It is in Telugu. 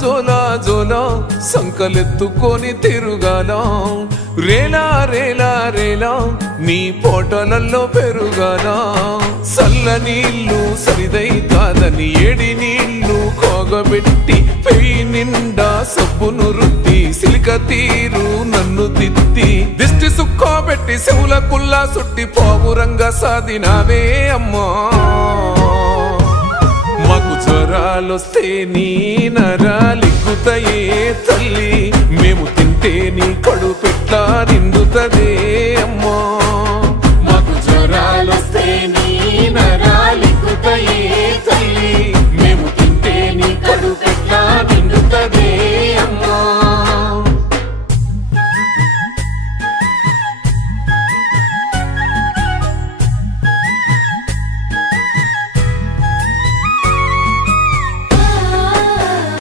జోలా జోలా సంకలెత్తుకొని తిరుగాల రేలా రేలా రేలా నీ పోటలల్లో పెరుగాల సల్ల నీళ్ళు సరిదై కాదని ఏడి నీళ్ళు కోగబెట్టి పెయి నిండా సబ్బును రుద్ది సిలిక తీరు నన్ను తిత్తి దిష్టి సుక్కోబెట్టి చెవుల కుల్లా సుట్టి పోగురంగా సాదినావే అమ్మా మాకు జ్వరాలొస్తే నీ నరాలిక్కుతాయే తల్లి